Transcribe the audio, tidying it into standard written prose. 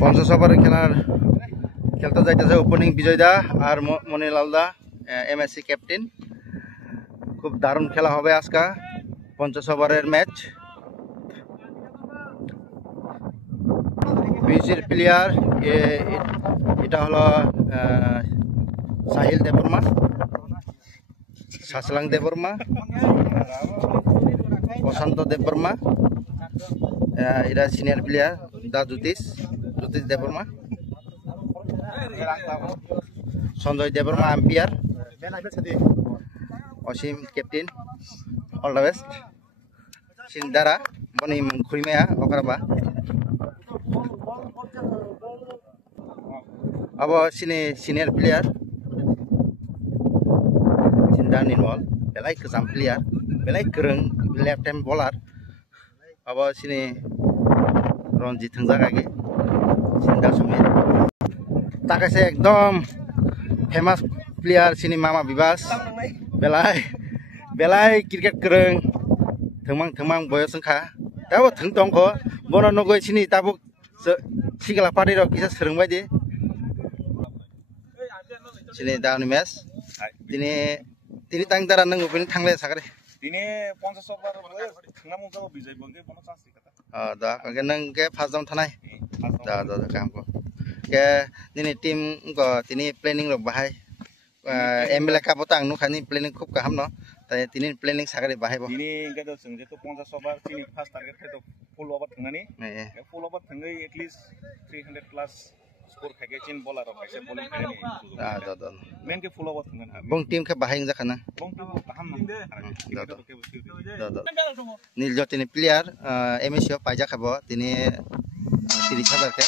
50 ওভারের খেলতে যাইতেছে ওপেনিং বিজয় দা আর মনিলাল দা এমএসসি ক্যাপ্টেন। খুব দারুণ খেলা হবে আজকে 50 ওভারের ম্যাচ। বিজির প্লেয়ার এটা হলো সাহিল দেববর্মা, শাসলাং দেববর্মা, প্রশান্ত দেববর্মা। এটা সিনিয়র প্লেয়ার দা Jyotish Debbarma, Sanjay Debbarma umpire, Asim captain. All the best সিনদারা বনি খুইমায়া অকরাবা। अब सिनियर प्लेयार सिन्दा निर्मल बेलाय गोजाम प्लेयार बेलाय गोरों लेफ्ट हैंड बलार। अब सिनि रनजित थंजागागे सिन्दा समेत ताकासे एकदम फेमास प्लेयार सिनि मामा बिबास बेलाय क्रिकेट गोरों थंमां बयस ओंखा दाबो थों दंखो बन नगै सिनि दाबो सिगला पार्टी र किसा सोलोंबाय दे sini daun mes ini tang dara nang upin tang le sakare ini 50 over tengah muka bijay bangke bono chance kata da kage nang ke first down thanai da kam ko ke nini team ko tini planning rok bahai ML ka botang nu khani planning khub kaham no tai tini planning sakare bahai bo ini ga do sung je to 50 over tini first target khe to full over thangani full over thangai at least 300 plus score khagechin bowler rok kaise bowling khagani da main ke full over thangan bong team ke bahai jakana bong team kaham da niljo tini player MSO paija khabo tini 30,000 ke